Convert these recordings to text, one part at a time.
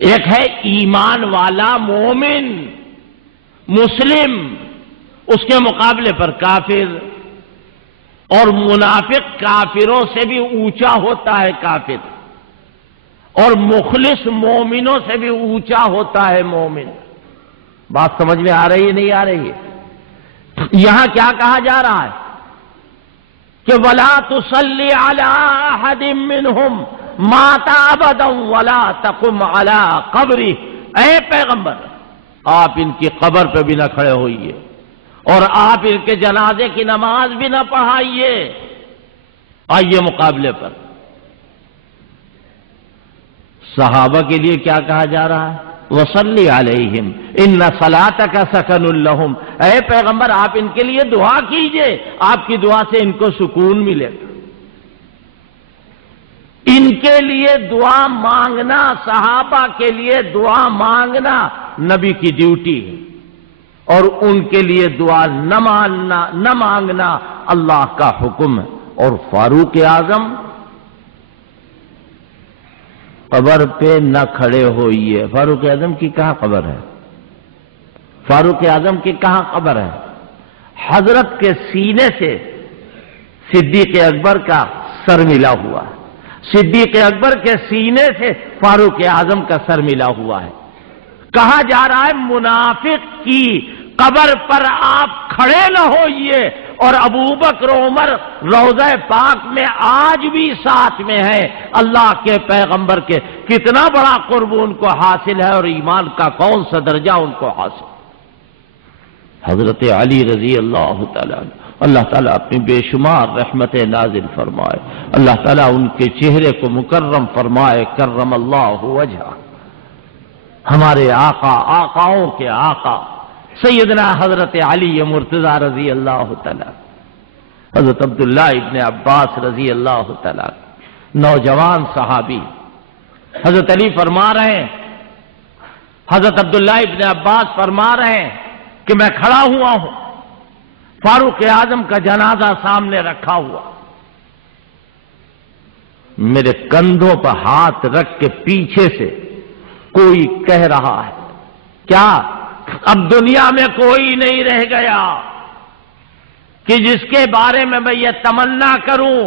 ایک ہے ایمان والا مومن مسلم، اس کے مقابلے پر کافر، اور منافق کافروں سے بھی اونچا ہوتا ہے کافر، اور مخلص مومنوں سے بھی اونچا ہوتا ہے مومن۔ بات سمجھ میں آ رہی ہے نہیں آ رہی ہے؟ یہاں کیا کہا جا رہا ہے کہ وَلَا تُصَلِّ عَلَىٰ أَحَدٍ مِّنْهُمْ مَاتَ أَبَدًا وَلَا تَقُمْ عَلَىٰ قَبْرِهِ۔ اے پیغمبر، آپ ان کی قبر پہ بھی نہ کھڑے ہوئیے اور آپ ان کے جنازے کی نماز بھی نہ پڑھائیے۔ آئیے مقابلے پر صحابہ کے لیے کیا کہا جا رہا ہے؟ وَصَلِّ عَلَيْهِمْ إِنَّ صَلَاتَكَ سَكَنٌ لَهُمْ۔ اے پیغمبر، آپ ان کے لیے دعا کیجئے، آپ کی دعا سے ان کو سکون ملے گا۔ ان کے لیے دعا مانگنا، صحابہ کے لیے دعا مانگنا نبی کی ڈیوٹی ہے، اور ان کے لیے دعا نہ مانگنا اللہ کا حکم ہے۔ اور فاروق اعظم قبر پہ نہ کھڑے ہوئیے۔ فاروق اعظم کی کہاں قبر ہے؟ فاروق اعظم کی کہاں قبر ہے؟ حضرت کے سینے سے صدیق اکبر کا سر ملا ہوا ہے، صدیق اکبر کے سینے سے فاروق اعظم کا سر ملا ہوا ہے۔ کہا جا رہا ہے منافق کی قبر پر آپ کھڑے نہ ہوئیے، اور ابو بکر عمر روضہ پاک میں آج بھی ساتھ میں ہیں اللہ کے پیغمبر کے۔ کتنا بڑا قرب ان کو حاصل ہے، اور ایمان کا کون سا درجہ ان کو حاصل۔ حضرت علی رضی اللہ تعالیٰ اللہ تعالیٰ اپنی بے شمار رحمت نازل فرمائے، اللہ تعالیٰ ان کے چہرے کو مکرم فرمائے، کرم اللہ وجہہ۔ ہمارے آقا، آقاؤں کے آقا سیدنا حضرت علی مرتضی رضی اللہ تعالیٰ، حضرت عبداللہ ابن عباس رضی اللہ تعالیٰ، نوجوان صحابی، حضرت علی فرما رہے ہیں، حضرت عبداللہ ابن عباس فرما رہے ہیں کہ میں کھڑا ہوا ہوں، فاروق اعظم کا جنازہ سامنے رکھا ہوا، میرے کندھوں پر ہاتھ رکھ کے پیچھے سے کوئی کہہ رہا ہے کیا؟ اب دنیا میں کوئی نہیں رہ گیا کہ جس کے بارے میں یہ تمنا کروں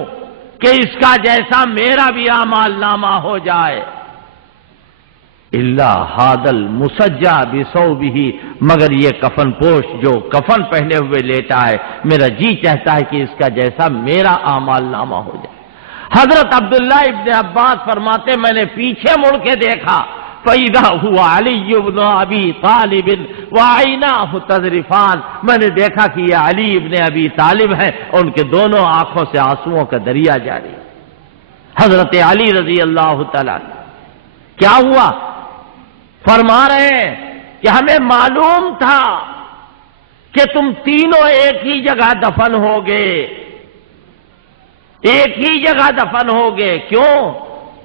کہ اس کا جیسا میرا بھی اعمال نامہ ہو جائے۔ الا ھذا المسجع بثوبہ، مگر یہ کفن پوش جو کفن پہنے ہوئے لیٹا ہے، میرا جی چاہتا ہے کہ اس کا جیسا میرا اعمال نامہ ہو جائے۔ حضرت عبداللہ ابن عباس فرماتے میں نے پیچھے مڑ کے دیکھا، فَإِذَا هُوَ عَلِيُّ بْنُ أَبِي طَالِبٍ وَعَيْنَاهُ تَذْرِفَانِ، میں نے دیکھا کہ یہ علی ابن ابی طالب ہیں، اور ان کے دونوں آنکھوں سے آنسوؤں کا دریا جاری۔ حضرت علی رضی اللہ تعالیٰ کیا ہوا؟ فرما رہے ہیں کہ ہمیں معلوم تھا کہ تم تینوں ایک ہی جگہ دفن ہوگے، ایک ہی جگہ دفن ہوگے۔ کیوں؟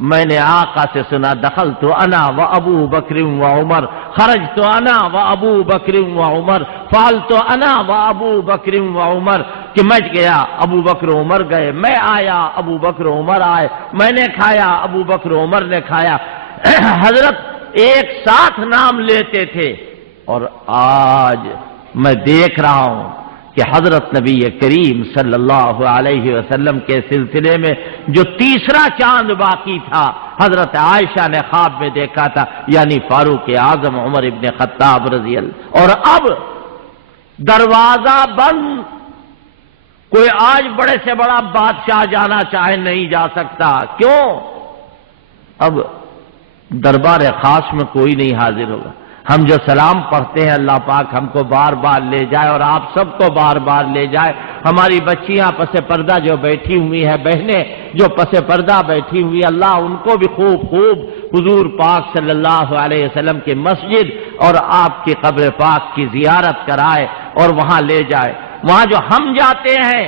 میں نے آقا سے سنا، دخلت انا و ابو بکر و عمر، خرجت انا و ابو بکر و عمر، فعلت انا و ابو بکر و عمر، کہ میں گیا ابو بکر عمر گئے، میں آیا ابو بکر عمر آئے، میں نے کھایا ابو بکر عمر نے کھایا۔ حضرت ایک ساتھ نام لیتے تھے، اور آج میں دیکھ رہا ہوں کہ حضرت نبی کریم صلی اللہ علیہ وسلم کے سلسلے میں جو تیسرا چاند باقی تھا حضرت عائشہ نے خواب میں دیکھا تھا، یعنی فاروق اعظم عمر ابن خطاب رضی اللہ۔ اور اب دروازہ بند، کوئی آج بڑے سے بڑا بادشاہ جانا چاہے نہیں جا سکتا۔ کیوں؟ اب دربار خاص میں کوئی نہیں حاضر ہوگا۔ ہم جو سلام پڑھتے ہیں اللہ پاک ہم کو بار بار لے جائے، اور آپ سب کو بار بار لے جائے۔ ہماری بچیاں پس پردہ جو بیٹھی ہوئی ہیں، بہنیں جو پس پردہ بیٹھی ہوئی، اللہ ان کو بھی خوب خوب حضور پاک صلی اللہ علیہ وسلم کی مسجد اور آپ کی قبر پاک کی زیارت کرائے اور وہاں لے جائے۔ وہاں جو ہم جاتے ہیں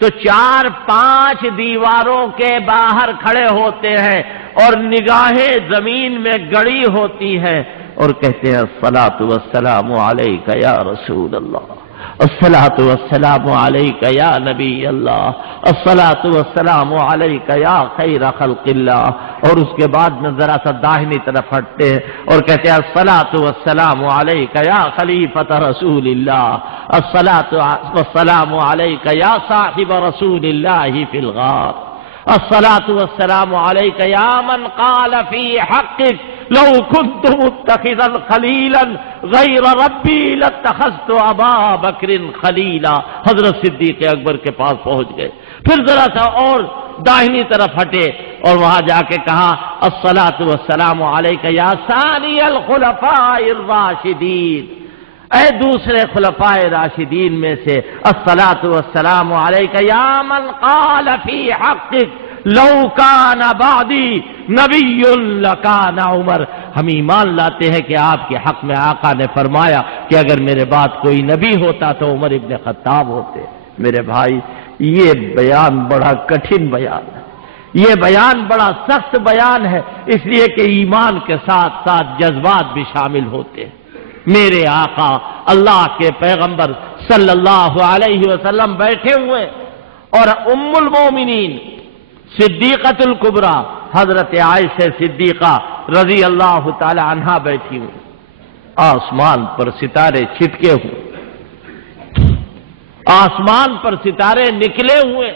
تو 4-5 دیواروں کے باہر کھڑے ہوتے ہیں، اور نگاہیں زمین میں گڑی ہوتی ہیں، اور کہتے ہیں الصلاۃ والسلام علیک یا رسول اللہ، الصلاۃ والسلام علیک یا نبی اللہ، الصلاۃ والسلام علیک یا خیر خلق اللہ، اور اس کے بعد میں ذرا سا داہنی طرف ہٹتے ہیں اور کہتے ہیں الصلاۃ والسلام علیک یا خلیفۃ رسول اللہ، الصلاۃ والسلام علیک یا صاحب رسول اللہ فی الغار، الصلاۃ والسلام علیک یا من قال فی حقک لو كنت متخذا خلیلا غیر ربی لاتخذت ابا بکر خلیلا۔ حضرت صدیق اکبر کے پاس پہنچ گئے، پھر ذرا سا اور داہنی طرف ہٹے اور وہاں جا کے کہا الصلاۃ والسلام علیک یا ثانی الخلفاء الراشدین، اے دوسرے خلفاء راشدین میں سے، الصلاۃ والسلام علیک یا من قال فی حقک لو کان بعدی نبی لکان عمر۔ ہم ایمان لاتے ہیں کہ آپ کے حق میں آقا نے فرمایا کہ اگر میرے بعد کوئی نبی ہوتا تو عمر ابن خطاب ہوتے۔ میرے بھائی، یہ بیان بڑا کٹھن بیان ہے، یہ بیان بڑا سخت بیان ہے، اس لیے کہ ایمان کے ساتھ ساتھ جذبات بھی شامل ہوتے ہیں۔ میرے آقا اللہ کے پیغمبر صلی اللہ علیہ وسلم بیٹھے ہوئے اور ام المومنین صدیقۃ الکبریٰ حضرت عائشہ صدیقہ رضی اللہ تعالی عنہا بیٹھی ہوئی، آسمان پر ستارے چھٹکے ہوئے، آسمان پر ستارے نکلے ہوئے۔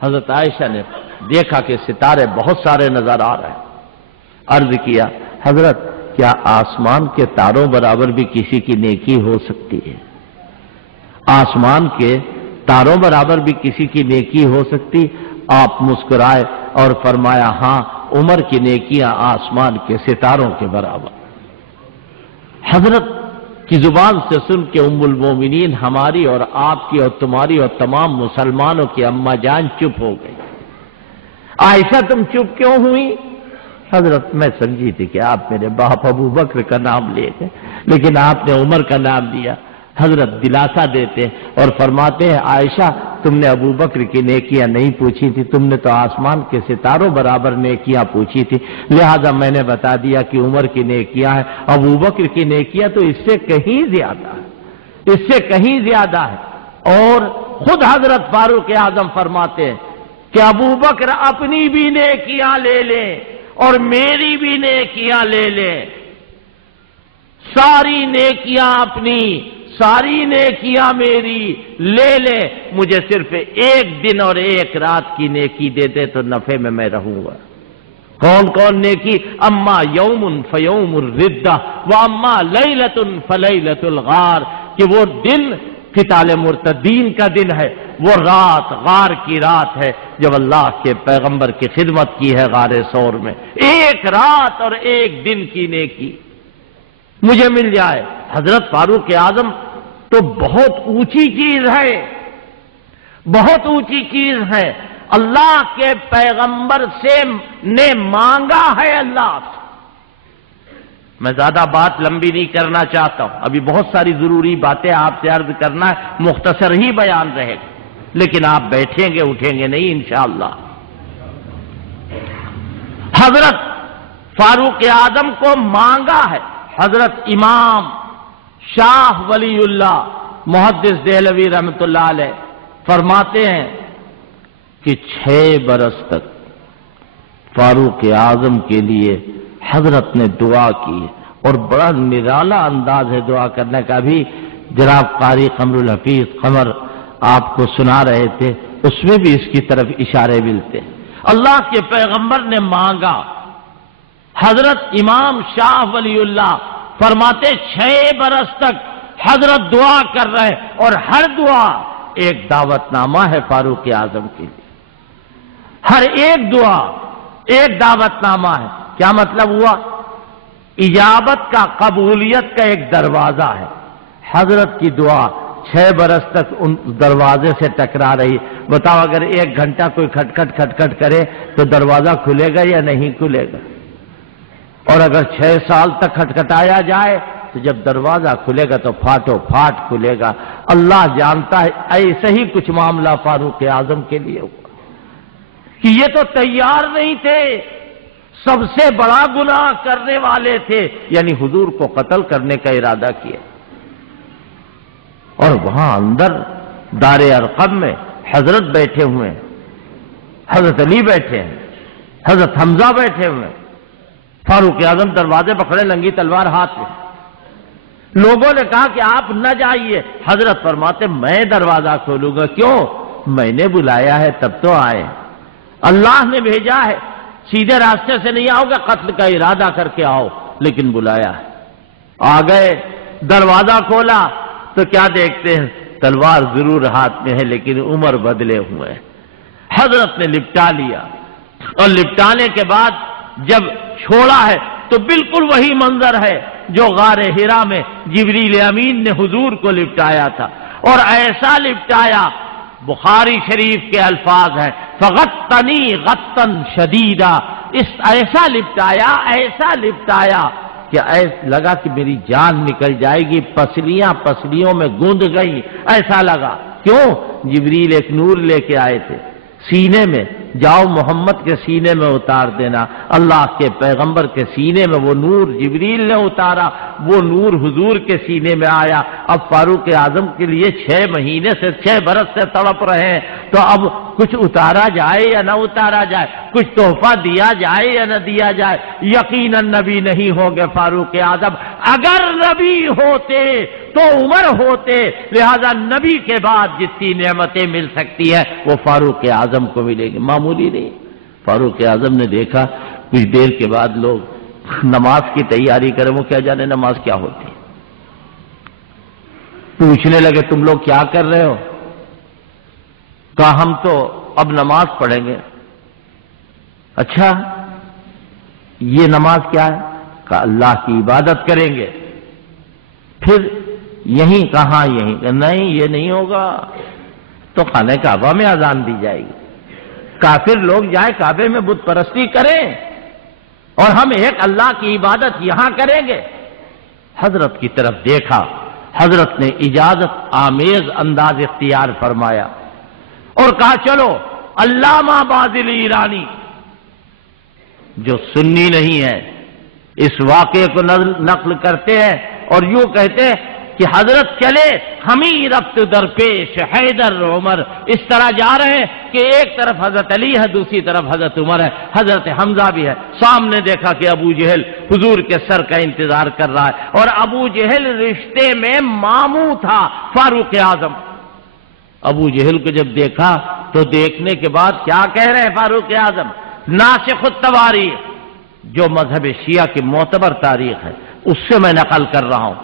حضرت عائشہ نے دیکھا کہ ستارے بہت سارے نظر آ رہے ہیں، عرض کیا حضرت کیا آسمان کے تاروں برابر بھی کسی کی نیکی ہو سکتی ہے؟ آسمان کے تاروں برابر بھی کسی کی نیکی ہو سکتی؟ آپ مسکرائے اور فرمایا ہاں، عمر کی نیکیاں آسمان کے ستاروں کے برابر۔ حضرت کی زبان سے سن کے ام المومنین ہماری اور آپ کی اور تمہاری اور تمام مسلمانوں کی اماں جان چپ ہو گئی۔ عائشہ تم چپ کیوں ہوئی؟ حضرت میں سمجھی تھی کہ آپ میرے باپ ابو بکر کا نام لے گئے، لیکن آپ نے عمر کا نام لیا۔ حضرت دلاسا دیتے اور فرماتے ہیں عائشہ تم نے ابو بکر کی نیکیاں نہیں پوچھی تھی، تم نے تو آسمان کے ستاروں برابر نیکیاں پوچھی تھی، لہذا میں نے بتا دیا کہ عمر کی نیکیاں ہیں، ابو بکر کی نیکیاں تو اس سے کہیں زیادہ ہے، اس سے کہیں زیادہ ہے۔ اور خود حضرت فاروق اعظم فرماتے ہیں کہ ابو بکر اپنی بھی نیکیاں لے لیں اور میری بھی نیکیاں لے لیں، ساری نیکیاں اپنی ساری نیکیاں میری لے لے، مجھے صرف ایک دن اور ایک رات کی نیکی دے دے تو نفع میں میں رہوں گا۔ کون کون نیکی؟ اما یوم فیوم الردہ و اما لیلۃ فلیلۃ الغار، کہ وہ دن قتال مرتدین کا دن ہے، وہ رات غار کی رات ہے جب اللہ کے پیغمبر کی خدمت کی ہے غار ثور میں، ایک رات اور ایک دن کی نیکی مجھے مل جائے۔ حضرت فاروق اعظم تو بہت اونچی چیز ہے، بہت اونچی چیز ہے، اللہ کے پیغمبر سے نے مانگا ہے اللہ سے۔ میں زیادہ بات لمبی نہیں کرنا چاہتا ہوں، ابھی بہت ساری ضروری باتیں آپ سے عرض کرنا ہے، مختصر ہی بیان رہے گا، لیکن آپ بیٹھیں گے اٹھیں گے نہیں انشاءاللہ۔ حضرت فاروق اعظم کو مانگا ہے۔ حضرت امام شاہ ولی اللہ محدث دہلوی رحمۃ اللہ علیہ فرماتے ہیں کہ 6 برس تک فاروق اعظم کے لیے حضرت نے دعا کی، اور بڑا نرالا انداز ہے دعا کرنے کا۔ بھی جناب قاری قمر الحفیظ قمر آپ کو سنا رہے تھے، اس میں بھی اس کی طرف اشارے ملتے ہیں۔ اللہ کے پیغمبر نے مانگا، حضرت امام شاہ ولی اللہ فرماتے 6 برس تک حضرت دعا کر رہے، اور ہر دعا ایک دعوت نامہ ہے فاروق اعظم کے لیے، ہر ایک دعا ایک دعوت نامہ ہے۔ کیا مطلب ہوا؟ اجابت کا، قبولیت کا ایک دروازہ ہے۔ حضرت کی دعا 6 برس تک ان دروازے سے ٹکرا رہی۔ بتاؤ اگر 1 گھنٹہ کوئی کھٹکھٹ کرے تو دروازہ کھلے گا یا نہیں کھلے گا؟ اور اگر 6 سال تک کھٹکھٹایا جائے تو جب دروازہ کھلے گا تو پھاٹو پھاٹ کھلے گا۔ اللہ جانتا ہے ایسے ہی کچھ معاملہ فاروق اعظم کے لیے ہوا کہ یہ تو تیار نہیں تھے، سب سے بڑا گناہ کرنے والے تھے، یعنی حضور کو قتل کرنے کا ارادہ کیا، اور وہاں اندر دار ارقم میں حضرت بیٹھے ہوئے ہیں، حضرت علی بیٹھے ہیں، حضرت حمزہ بیٹھے ہوئے ہیں، فاروق اعظم دروازے پکڑے ننگی تلوار ہاتھ میں۔ لوگوں نے کہا کہ آپ نہ جائیے، حضرت فرماتے میں دروازہ کھولوں گا، کیوں؟ میں نے بلایا ہے تب تو آئے، اللہ نے بھیجا ہے، سیدھے راستے سے نہیں آؤ گے، قتل کا ارادہ کر کے آؤ، لیکن بلایا ہے۔ آ گئے، دروازہ کھولا تو کیا دیکھتے ہیں؟ تلوار ضرور ہاتھ میں ہے لیکن عمر بدلے ہوئے ہیں۔ حضرت نے لپٹا لیا، اور لپٹانے کے بعد جب چھوڑا ہے تو بالکل وہی منظر ہے جو غار حرا میں جبریل امین نے حضور کو لپٹایا تھا، اور ایسا لپٹایا، بخاری شریف کے الفاظ ہیں فغطنی غطا شدیدا، ایسا لپٹایا کہ لگا کہ میری جان نکل جائے گی، پسلیاں پسلیوں میں گوندھ گئی، ایسا لگا۔ کیوں؟ جبریل ایک نور لے کے آئے تھے سینے میں، جاؤ محمد کے سینے میں اتار دینا۔ اللہ کے پیغمبر کے سینے میں وہ نور جبریل نے اتارا، وہ نور حضور کے سینے میں آیا۔ اب فاروق اعظم کے لیے 6 مہینے سے 6 برس سے تڑپ رہے ہیں، تو اب کچھ اتارا جائے یا نہ اتارا جائے، کچھ تحفہ دیا جائے یا نہ دیا جائے۔ یقیناً نبی نہیں ہوں گے فاروق اعظم، اگر نبی ہوتے تو عمر ہوتے، لہذا نبی کے بعد جتنی نعمتیں مل سکتی ہیں وہ فاروق اعظم کو ملے گی، معمولی نہیں۔ فاروق اعظم نے دیکھا کچھ دیر کے بعد لوگ نماز کی تیاری کریں، وہ کیا جانے نماز کیا ہوتی ہے، پوچھنے لگے تم لوگ کیا کر رہے ہو؟ کہا ہم تو اب نماز پڑھیں گے۔ اچھا یہ نماز کیا ہے؟ کہا اللہ کی عبادت کریں گے۔ پھر یہیں کہاں؟ یہیں نہیں، یہ نہیں ہوگا، تو خانہ کعبہ میں اذان دی جائے گی، کافر لوگ جائے کعبے میں بت پرستی کریں اور ہم ایک اللہ کی عبادت یہاں کریں گے۔ حضرت کی طرف دیکھا، حضرت نے اجازت آمیز انداز اختیار فرمایا اور کہا چلو علامہ باذل ایرانی جو سنی نہیں ہے اس واقعے کو نقل کرتے ہیں اور یوں کہتے ہیں کہ حضرت چلے، ہمیں رفت درپیش حیدر عمر، اس طرح جا رہے ہیں کہ ایک طرف حضرت علی ہے، دوسری طرف حضرت عمر ہے، حضرت حمزہ بھی ہے۔ سامنے دیکھا کہ ابو جہل حضور کے سر کا انتظار کر رہا ہے، اور ابو جہل رشتے میں ماموں تھا فاروق اعظم۔ ابو جہل کو جب دیکھا تو دیکھنے کے بعد کیا کہہ رہے ہیں فاروق اعظم؟ ناسخ التواریخ، جو مذہب شیعہ کی معتبر تاریخ ہے اس سے میں نقل کر رہا ہوں،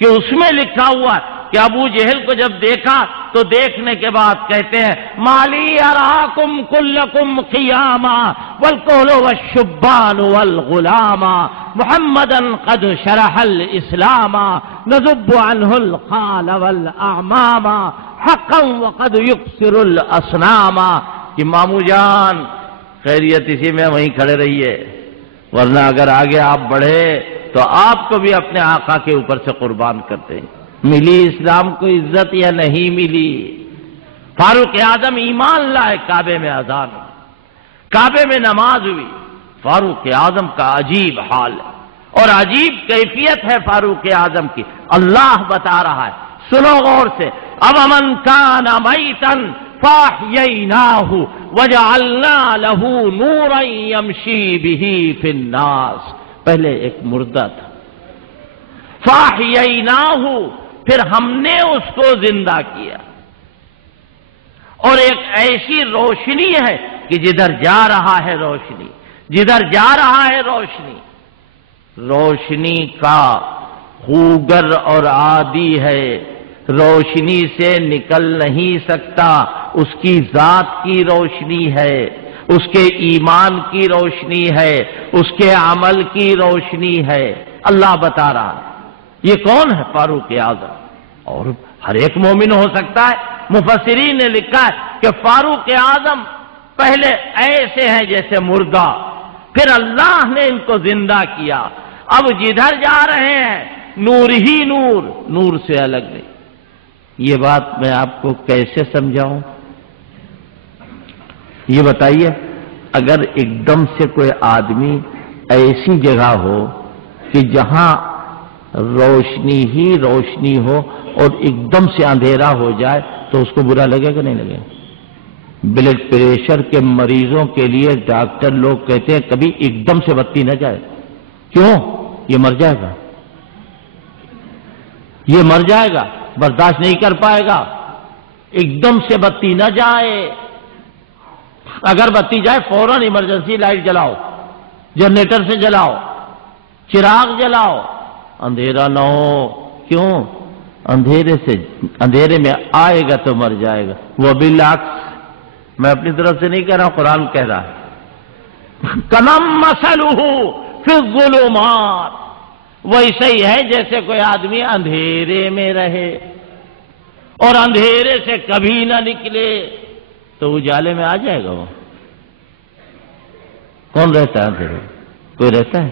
کہ اس میں لکھا ہوا کہ ابو جہل کو جب دیکھا تو دیکھنے کے بعد کہتے ہیں مالی اراکم کلکم قیاما والکہل والشبان والغلاما محمدا قد شرح الاسلام نذب عنہ الخال والاعماما حقا وقد یکسر الاصناما۔ کہ مامو جان خیریت اسی میں وہیں کھڑے رہیے، ورنہ اگر آگے آپ بڑھے تو آپ کو بھی اپنے آقا کے اوپر سے قربان کرتے ہیں۔ ملی اسلام کو عزت یا نہیں ملی؟ فاروق اعظم ایمان لائے، کعبے میں اذان ہوئی، کعبے میں نماز ہوئی۔ فاروق اعظم کا عجیب حال ہے اور عجیب کیفیت ہے فاروق اعظم کی، اللہ بتا رہا ہے، سنو غور سے۔ اب من کان میتا فاحییناہ وجعلنا لہ نورا یمشی بہ فی الناس، پہلے ایک مردہ تھا، فاحییناہ، پھر ہم نے اس کو زندہ کیا، اور ایک ایسی روشنی ہے کہ جدھر جا رہا ہے روشنی، جدھر جا رہا ہے روشنی، روشنی کا خوگر اور عادی ہے، روشنی سے نکل نہیں سکتا، اس کی ذات کی روشنی ہے، اس کے ایمان کی روشنی ہے، اس کے عمل کی روشنی ہے۔ اللہ بتا رہا ہے یہ کون ہے؟ فاروق اعظم، اور ہر ایک مومن ہو سکتا ہے۔ مفسرین نے لکھا ہے کہ فاروق اعظم پہلے ایسے ہیں جیسے مردہ، پھر اللہ نے ان کو زندہ کیا، اب جدھر جا رہے ہیں نور ہی نور، نور سے الگ نہیں۔ یہ بات میں آپ کو کیسے سمجھاؤں؟ یہ بتائیے، اگر ایک دم سے کوئی آدمی ایسی جگہ ہو کہ جہاں روشنی ہی روشنی ہو اور ایک دم سے اندھیرا ہو جائے تو اس کو برا لگے گا نہیں لگے؟ بلڈ پریشر کے مریضوں کے لیے ڈاکٹر لوگ کہتے ہیں کبھی ایک دم سے بتی نہ جائے. کیوں؟ یہ مر جائے گا، یہ مر جائے گا، برداشت نہیں کر پائے گا. ایک دم سے بتی نہ جائے. اگر بتی جائے فوراً ایمرجنسی لائٹ جلاؤ، جنریٹر سے جلاؤ، چراغ جلاؤ، اندھیرا نہ ہو. کیوں؟ اندھیرے میں آئے گا تو مر جائے گا. وہ بالعکس، میں اپنی طرف سے نہیں کہہ رہا ہوں، قرآن کہہ رہا ہے. کمم مثلہ فی الظلمات، ویسے ہی ہے جیسے کوئی آدمی اندھیرے میں رہے اور اندھیرے سے کبھی نہ نکلے تو اجالے میں آ جائے گا. وہ کون رہتا ہے اندھیرے؟ کوئی رہتا ہے؟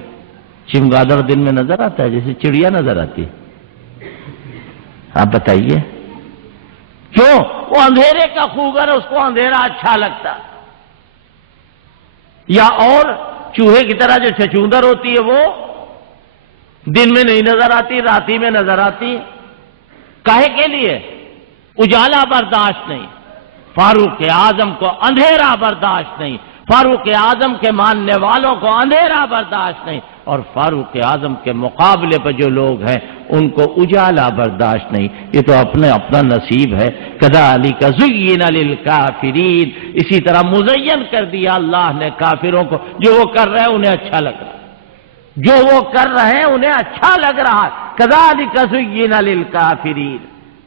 چمگادڑ دن میں نظر آتا ہے جیسے چڑیا نظر آتی. آپ بتائیے کیوں؟ وہ اندھیرے کا خوگر ہے، اس کو اندھیرا اچھا لگتا. یا اور چوہے کی طرح جو چچوندر ہوتی ہے وہ دن میں نہیں نظر آتی، راتی میں نظر آتی. کاہے کے لیے؟ اجالا برداشت نہیں. فاروق اعظم کو اندھیرا برداشت نہیں، فاروق اعظم کے ماننے والوں کو اندھیرا برداشت نہیں، اور فاروق اعظم کے مقابلے پر جو لوگ ہیں ان کو اجالا برداشت نہیں. یہ تو اپنا نصیب ہے. کذالک زین للکافرین، اسی طرح مزین کر دیا اللہ نے کافروں کو. جو وہ کر رہے ہیں انہیں اچھا لگ رہا ہے، جو وہ کر رہے ہیں انہیں اچھا لگ رہا ہے. کذالک زین للکافرین،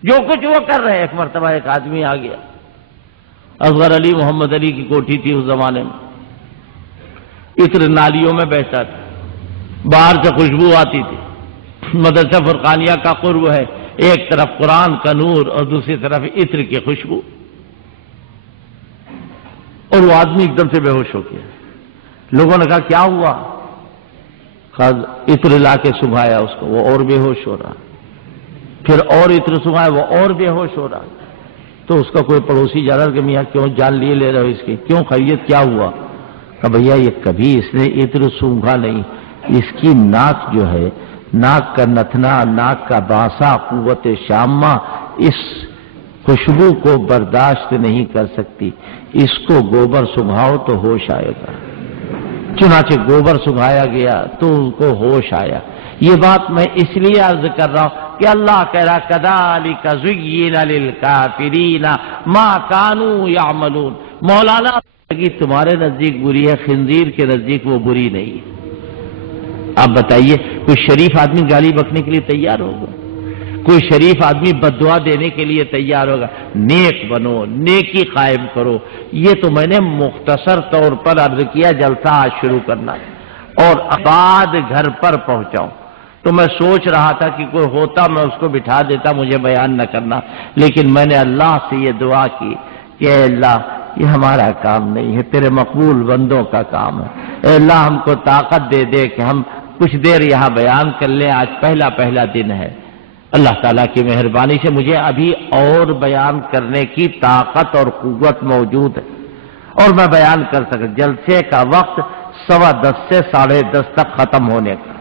جو کچھ وہ کر رہے ہیں. ایک مرتبہ ایک آدمی آ گیا، اصغر علی محمد علی کی کوٹھی تھی اس زمانے میں، عطر نالیوں میں بہتا تھا، باہر سے خوشبو آتی تھی. مدرسہ فرقانیہ کا قرب ہے، ایک طرف قرآن کا نور اور دوسری طرف عطر کی خوشبو. اور وہ آدمی ایک دم سے بے ہوش ہو گیا. لوگوں نے کہا کیا ہوا؟ عطر لا کے سنگھایا اس کو، وہ اور بے ہوش ہو رہا. پھر اور عطر سنگھایا، وہ اور بے ہوش ہو رہا. تو اس کا کوئی پڑوسی جا رہا کہ میاں کیوں جان لیے لے رہے ہو اس کی، کیوں خیریت کیا ہوا؟ کہ بھیا یہ کبھی اس نے عطر سونگھا نہیں، اس کی ناک جو ہے، ناک کا نتنا، ناک کا بانسا، قوت شامہ اس خوشبو کو برداشت نہیں کر سکتی. اس کو گوبر سنگھاؤ تو ہوش آئے گا. چنانچہ گوبر سنگھایا گیا تو ان کو ہوش آیا. یہ بات میں اس لیے عرض کر رہا ہوں کہ اللہ کہہ رہا کذالک زین للکافرین ما کانوا یعملون. مولانا تمہارے نزدیک بری ہے، خنزیر کے نزدیک وہ بری نہیں. آپ بتائیے کوئی شریف آدمی گالی بکنے کے لیے تیار ہوگا؟ کوئی شریف آدمی بددعا دینے کے لیے تیار ہوگا؟ نیک بنو، نیکی قائم کرو. یہ تو میں نے مختصر طور پر عرض کیا، جلسہ آج شروع کرنا ہے اور بعد گھر پر پہنچاؤں. تو میں سوچ رہا تھا کہ کوئی ہوتا میں اس کو بٹھا دیتا، مجھے بیان نہ کرنا. لیکن میں نے اللہ سے یہ دعا کی کہ اے اللہ یہ ہمارا کام نہیں ہے، تیرے مقبول بندوں کا کام ہے. اے اللہ ہم کو طاقت دے دے کہ ہم کچھ دیر یہاں بیان کر لیں. آج پہلا دن ہے. اللہ تعالیٰ کی مہربانی سے مجھے ابھی اور بیان کرنے کی طاقت اور قوت موجود ہے اور میں بیان کر سکتا. جلسے کا وقت 10:15 سے 10:30 تک ختم ہونے کا.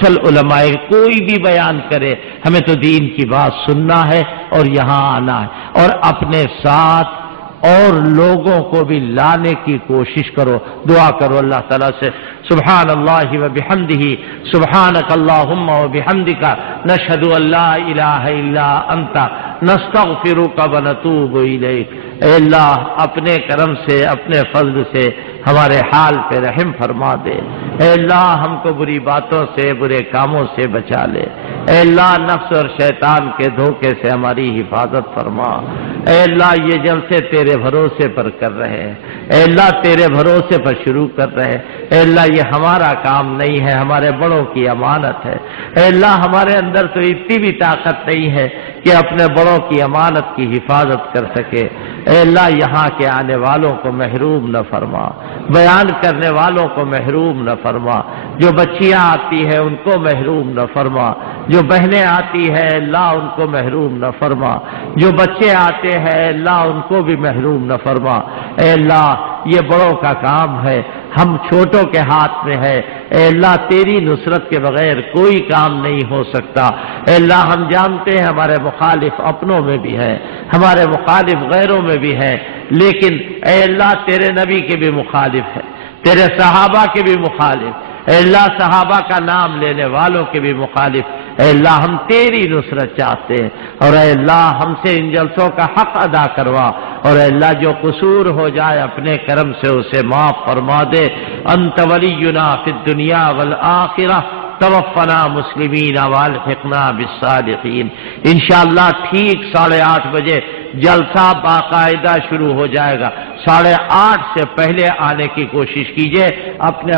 چل علماء کوئی بھی بیان کرے، ہمیں تو دین کی بات سننا ہے اور یہاں آنا ہے، اور اپنے ساتھ اور لوگوں کو بھی لانے کی کوشش کرو. دعا کرو اللہ تعالیٰ سے. سبحان اللہ و بحمدہ، سبحانک اللہم و بحمدک، نشہد ان لا الہ الا انت، نستغفرک و نتوب الیک. اے اللہ اپنے کرم سے، اپنے فضل سے ہمارے حال پہ رحم فرما دے. اے اللہ ہم کو بری باتوں سے، برے کاموں سے بچا لے. اے اللہ نفس اور شیطان کے دھوکے سے ہماری حفاظت فرما. اے اللہ یہ جلسے تیرے بھروسے پر کر رہے ہیں، اے اللہ تیرے بھروسے پر شروع کر رہے ہیں. اے اللہ یہ ہمارا کام نہیں ہے، ہمارے بڑوں کی امانت ہے. اے اللہ ہمارے اندر تو اتنی بھی طاقت نہیں ہے کہ اپنے بڑوں کی امانت کی حفاظت کر سکے. اے اللہ یہاں کے آنے والوں کو محروم نہ فرما، بیان کرنے والوں کو محروم نہ فرما. جو بچیاں آتی ہیں ان کو محروم نہ فرما، جو بہنیں آتی ہیں اللہ ان کو محروم نہ فرما، جو بچے آتے ہیں اللہ ان کو بھی محروم نہ فرما. اے اللہ یہ بڑوں کا کام ہے، ہم چھوٹوں کے ہاتھ میں ہے۔ اے اللہ تیری نصرت کے بغیر کوئی کام نہیں ہو سکتا۔ اے اللہ ہم جانتے ہیں ہمارے مخالف اپنوں میں بھی ہے، ہمارے مخالف غیروں میں بھی ہے، لیکن اے اللہ تیرے نبی کے بھی مخالف ہے، تیرے صحابہ کے بھی مخالف، اے اللہ صحابہ کا نام لینے والوں کے بھی مخالف۔ اے اللہ ہم تیری نصرت چاہتے ہیں، اور اے اللہ ہم سے ان جلسوں کا حق ادا کروا، اور اے اللہ جو قصور ہو جائے اپنے کرم سے اسے معاف فرما دے۔ انت ولینا فی الدنیا والآخرہ توفنا مسلمین والحقنا بالصالحین۔ انشاءاللہ ٹھیک 8:30 بجے جلسہ باقاعدہ شروع ہو جائے گا۔ 8:30 سے پہلے آنے کی کوشش کیجیے۔ اپنے